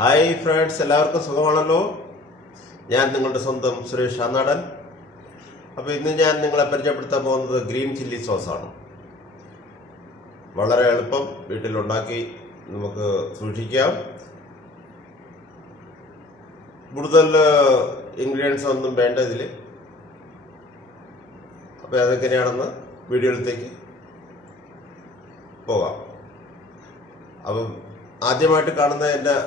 Hi friends, എല്ലാവർക്കും സുഖമാണല്ലോ. ഞാൻ നിങ്ങളുടെ സ്വന്തം സുരേഷ് അനാടൻ. അപ്പോൾ ഇന്ന് ഞാൻ നിങ്ങളെ പരിചയപ്പെടുത്താൻ പോകുന്നത് ഗ്രീൻ ചില്ലി സോസാണ്. വളരെ എളുപ്പം വീട്ടിലുണ്ടാക്കി നമുക്ക് സൂക്ഷിക്കാം. കൂടുതൽ ഇൻഗ്രീഡിയൻസ് ഒന്നും വേണ്ട ഇതിൽ. അപ്പോൾ അതെങ്ങനെയാണെന്ന് വീഡിയോയിലേക്ക് പോകാം. അപ്പം ആദ്യമായിട്ട് കാണുന്ന എൻ്റെ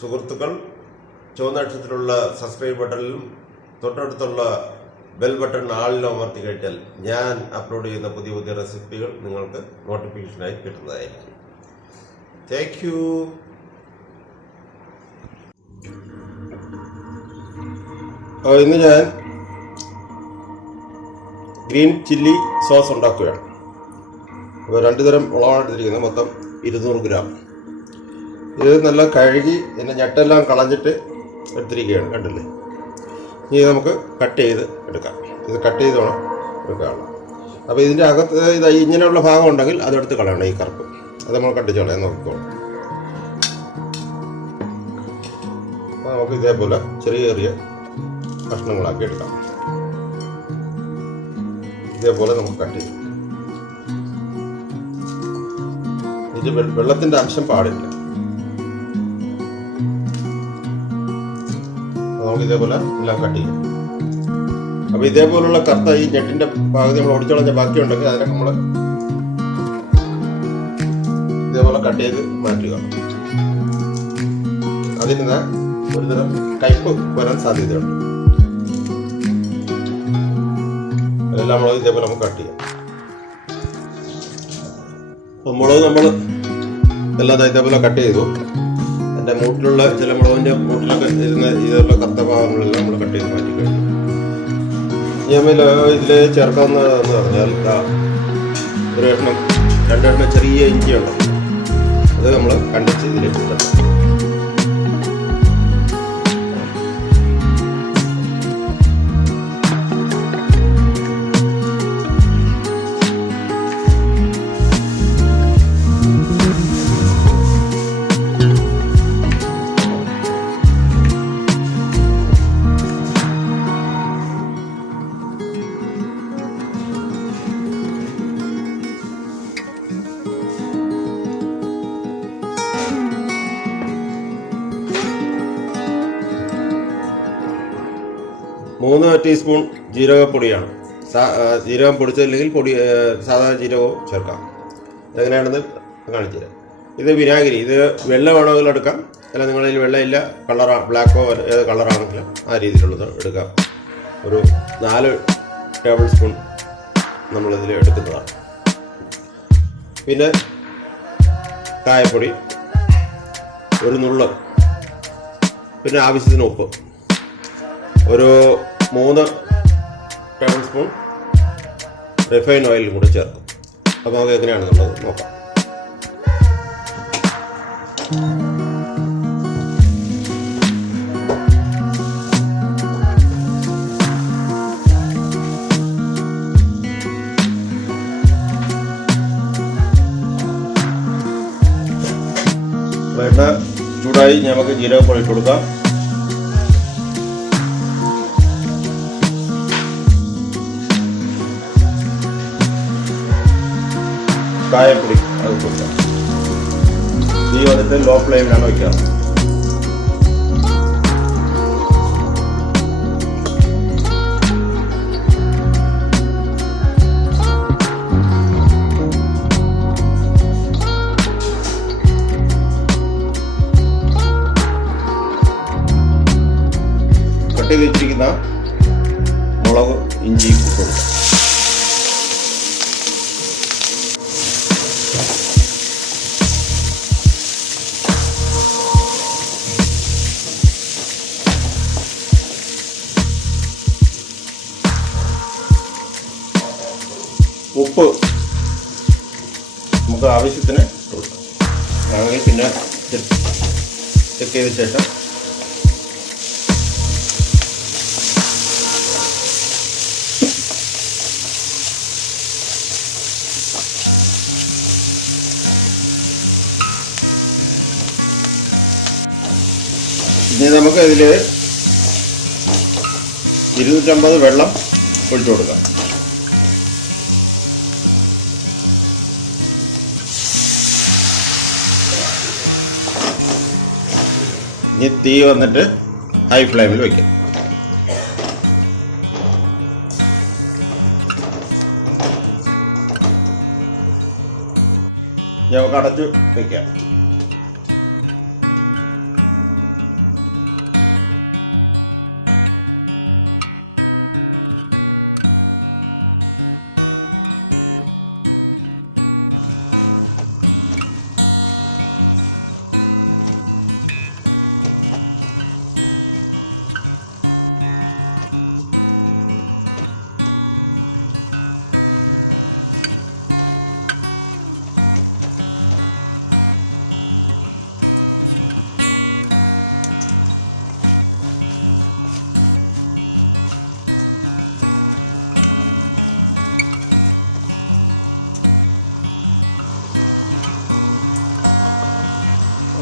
സുഹൃത്തുക്കൾ ചുവന്ന അക്ഷരത്തിലുള്ള സബ്സ്ക്രൈബ് ബട്ടണിലും തൊട്ടടുത്തുള്ള ബെൽ ബട്ടൺ ആളിലും അമർത്തി കഴിഞ്ഞാൽ ഞാൻ അപ്ലോഡ് ചെയ്യുന്ന പുതിയ പുതിയ റെസിപ്പികൾ നിങ്ങൾക്ക് നോട്ടിഫിക്കേഷനായി കിട്ടുന്നതായിരിക്കും. Thank you. ഇന്ന് ഞാൻ ഗ്രീൻ ചില്ലി സോസ് ഉണ്ടാക്കുകയാണ്. അപ്പോൾ 2 തരം മുളകാണ് എടുത്തിരിക്കുന്നത്, മൊത്തം 200 ഗ്രാം. ഇത് നല്ല കഴുകി ഇതിൻ്റെ ഞെട്ടെല്ലാം കളഞ്ഞിട്ട് എടുത്തിരിക്കുകയാണ്, കണ്ടില്ലേ. ഇനി നമുക്ക് കട്ട് ചെയ്ത് എടുക്കാം. ഇത് കട്ട് ചെയ്ത് വേണം എടുക്കാനുള്ള. അപ്പോൾ ഇതിൻ്റെ അകത്ത് ഇത് ഇങ്ങനെയുള്ള ഭാഗം ഉണ്ടെങ്കിൽ അതെടുത്ത് കളയണം, ഈ കറുപ്പ്. അത് നമ്മൾ കട്ടിച്ച് കളയാൻ നോക്കിക്കോളാം. അപ്പോൾ നമുക്ക് ഇതേപോലെ ചെറിയ ചെറിയ കഷ്ണങ്ങളാക്കി എടുക്കാം. ഇതേപോലെ നമുക്ക് കട്ട് ചെയ്യാം. ഇത് വെള്ളത്തിൻ്റെ അംശം പാടില്ല. നമുക്ക് ഇതേപോലെ എല്ലാം കട്ട് ചെയ്യാം. അപ്പോൾ ഇതേപോലുള്ള കറുത്ത ഈ ഞെട്ടിൻ്റെ ഭാഗത്ത് നമ്മൾ ഒടിച്ചളഞ്ഞ ബാക്കി ഉണ്ടെങ്കിൽ അതിനെ നമ്മൾ ഇതേപോലെ കട്ട് ചെയ്ത് മാറ്റുക. അതിൽ നിന്ന് ഒരുതരം കയ്പ് വരാൻ സാധ്യതയുണ്ട്. അതെല്ലാം മുളക് ഇതേപോലെ നമുക്ക് കട്ട് ചെയ്യാം. അപ്പോൾ മുളക് നമ്മൾ എല്ലാം ഇതേപോലെ കട്ട് ചെയ്തു. എൻ്റെ മൂട്ടിലുള്ള ചില മുളകിൻ്റെ മൂട്ടിലൊക്കെ ഇരുന്ന ഇതുള്ള കറുത്ത ഭാഗങ്ങളെല്ലാം നമ്മൾ കട്ട് ചെയ്ത് മാറ്റി കഴിഞ്ഞു. നമ്മൾ ഇതിൽ ചേർക്കാവുന്നതെന്ന് പറഞ്ഞാൽ ഒരു എണ്ണം 2 എണ്ണം ചെറിയ ഇഞ്ചിയുണ്ട്. അത് നമ്മൾ കണ്ടിച്ച് ഇതിലേക്ക് ഇട്ടു. മൂന്ന് ടീസ്പൂൺ ജീരകപ്പൊടിയാണ്. ജീരകം പൊടിച്ചതില്ലെങ്കിൽ സാധാരണ ജീരകവും ചേർക്കാം. ഇതെങ്ങനെയാണെന്ന് കാണിച്ചു തരാം. ഇത് വിനാഗിരി. ഇത് വെള്ള വേണമെങ്കിലും എടുക്കാം, അല്ല നിങ്ങളിൽ വെള്ളമില്ല, കളറോ ബ്ലാക്കോ ഏത് കളറാണെങ്കിലും ആ രീതിയിലുള്ളത് എടുക്കാം. ഒരു 4 ടേബിൾ സ്പൂൺ നമ്മളിതിൽ എടുക്കുന്നതാണ്. പിന്നെ കായപ്പൊടി, ഒരു നുള്ള്, പിന്നെ ആവശ്യത്തിന് ഉപ്പ്, ഒരു 3 ടേബിൾ സ്പൂൺ റിഫൈൻ ഓയിലും കൂടി ചേർക്കും. അപ്പോൾ നമുക്ക് എങ്ങനെയാണെന്നുള്ളത് നോക്കാം. എണ്ണ ചൂടായി നമുക്ക് ജീരകപ്പൊടി ഇട്ട് കൊടുക്കാം. കായപ്പൊടി അത് കൊടുക്കാം. തീ വന്നിട്ട് ലോ ഫ്ലെയിമിലാണ് വയ്ക്കാം. കട്ട് ചെയ്ത് വെച്ചിരിക്കുന്ന മുളക് ഇഞ്ചി ഇട്ട് കൊടുക്കാം. ഉപ്പ് നമുക്ക് ആവശ്യത്തിന് കൊടുക്കാം. ആണെങ്കിൽ പിന്നെ ചെക്ക് ചെയ്ത ശേഷം നമുക്കതിൽ 250 വെള്ളം ഒഴിച്ചു കൊടുക്കാം. ഇനി തീ വന്നിട്ട് ഹൈ ഫ്ലെയിമിൽ വയ്ക്കാം. നമുക്ക് അടച്ചു വയ്ക്കാം.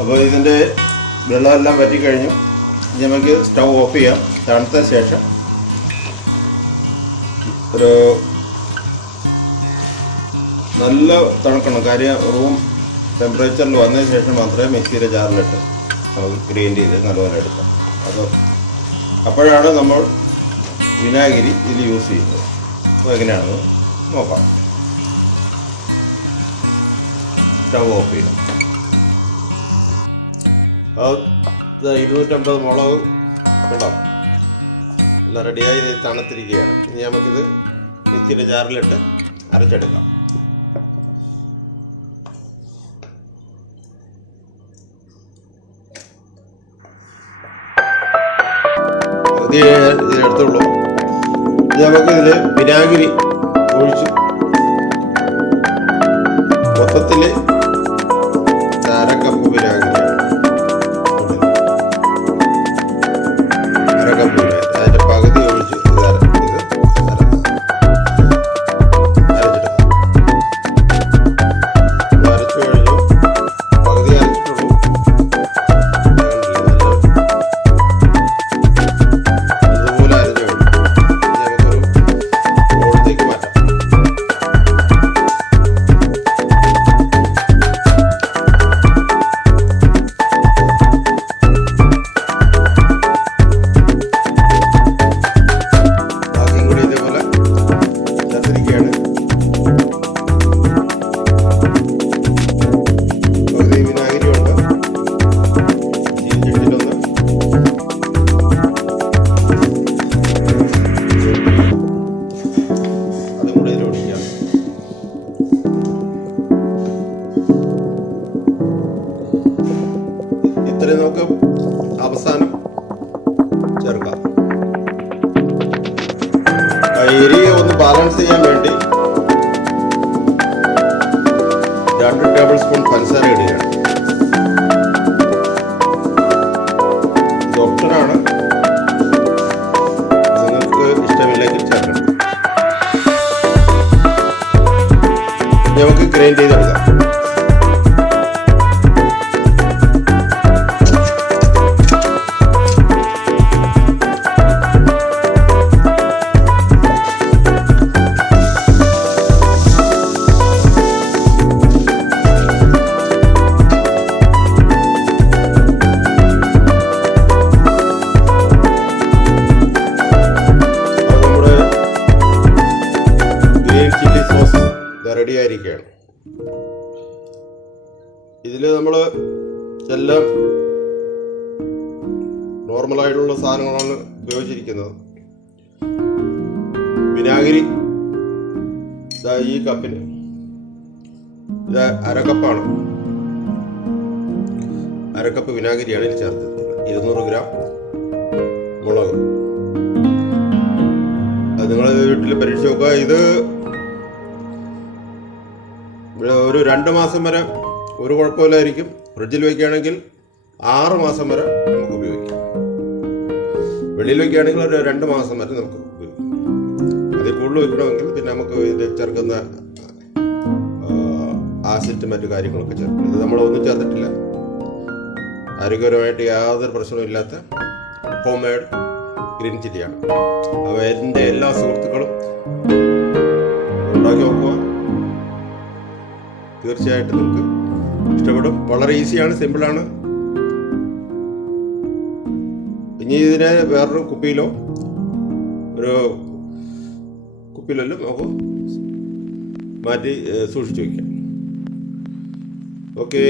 അപ്പോൾ ഇതിൻ്റെ വെള്ളമെല്ലാം വറ്റിക്കഴിഞ്ഞു. ഇനി നമുക്ക് സ്റ്റൗ ഓഫ് ചെയ്യാം. തണുത്ത ശേഷം ഒരു നല്ല തണുക്കണം. കാര്യം റൂം ടെമ്പറേച്ചറിൽ വന്നതിന് ശേഷം മാത്രമേ മിക്സിയുടെ ജാറിലിട്ട് നമുക്ക് ഗ്രൈൻഡ് ചെയ്ത് നല്ലപോലെ എടുക്കാം. അപ്പോഴാണ് നമ്മൾ വിനാഗിരി ഇതിൽ യൂസ് ചെയ്യുന്നത്. അപ്പോൾ എങ്ങനെയാണെന്ന് നോക്കാം. സ്റ്റൗ ഓഫ് ചെയ്യാം. 250 മുളക് ഇടാം. എല്ലാം റെഡിയായി തണുത്തിരിക്കുകയാണ്. ഇനി നമുക്കിത് മിക്സിയുടെ ജാറിലിട്ട് അരച്ചെടുക്കാം. ഇതിനെടുത്തുള്ളൂ. ഇനി നമുക്കിതിൽ വിനാഗിരി ഒഴിച്ച് മൊത്തത്തിൽ 1/2 കപ്പ് വിനാഗിരി, അതിന്റെ പകുതി ഒഴിച്ച് അരച്ചു കഴിഞ്ഞു. പകുതി അരച്ചിട്ടുള്ളൂ. അതുപോലെ അരഞ്ഞു കഴിഞ്ഞു. നമുക്കൊരു ബോളിലേക്ക് മാറ്റാം. ഇത്രയും നമുക്ക് അവസാനം ചേർക്കാം. എരി ഒന്ന് ബാലൻസ് ചെയ്യാൻ വേണ്ടി 2 ടേബിൾ സ്പൂൺ പഞ്ചസാര ഇടുകയാണ്. ഇത് ഓപ്ഷനാണ്, നിങ്ങൾക്ക് ഇഷ്ടമില്ലെങ്കിൽ ചേർക്കണം. നമുക്ക് ഗ്രൈൻഡ് ചെയ്തെടുക്കാം. ചില്ലി സോസ് റെഡി ആയിരിക്കുകയാണ്. ഇതിൽ നമ്മൾ എല്ലാം നോർമലായിട്ടുള്ള സാധനങ്ങളാണ് ഉപയോഗിച്ചിരിക്കുന്നത്. വിനാഗിരി ഈ കപ്പിന് ഇത് 1/2 കപ്പാണ്. 1/2 കപ്പ് വിനാഗിരിയാണ് ഇതിൽ ചേർത്തത്. 200 ഗ്രാം മുളക്. അത് നിങ്ങൾ വീട്ടിൽ പരീക്ഷിച്ച് നോക്കുക. ഇത് ഒരു 2 മാസം വരെ ഒരു കുഴപ്പമില്ലായിരിക്കും. ഫ്രിഡ്ജിൽ വയ്ക്കുകയാണെങ്കിൽ 6 മാസം വരെ നമുക്ക് ഉപയോഗിക്കാം. വെളിയിൽ വയ്ക്കുകയാണെങ്കിൽ ഒരു 2 മാസം വരെ നമുക്ക് ഉപയോഗിക്കാം. അതിൽ കൂടുതൽ വയ്ക്കണമെങ്കിൽ പിന്നെ നമുക്ക് ഇതിൽ ചേർക്കുന്ന ആസിഡ് മറ്റു കാര്യങ്ങളൊക്കെ ചേർക്കണം. ഇത് നമ്മളൊന്നും ചേർത്തിട്ടില്ല. ആരോഗ്യപരമായിട്ട് യാതൊരു പ്രശ്നവും ഇല്ലാത്ത ഹോം മെയ്ഡ് ഗ്രീൻ ചില്ലിയാണ്. അപ്പോൾ എൻ്റെ എല്ലാ സുഹൃത്തുക്കളും ഉണ്ടാക്കി നോക്കുക. തീർച്ചയായിട്ടും നിങ്ങൾക്ക് ഇഷ്ടപ്പെടും. വളരെ ഈസിയാണ്, സിമ്പിളാണ്. ഇനി ഇതിനെ വേറൊരു കുപ്പിയിലോ നമുക്ക് മാറ്റി സൂക്ഷിച്ചു വയ്ക്കാം. ഓക്കെ.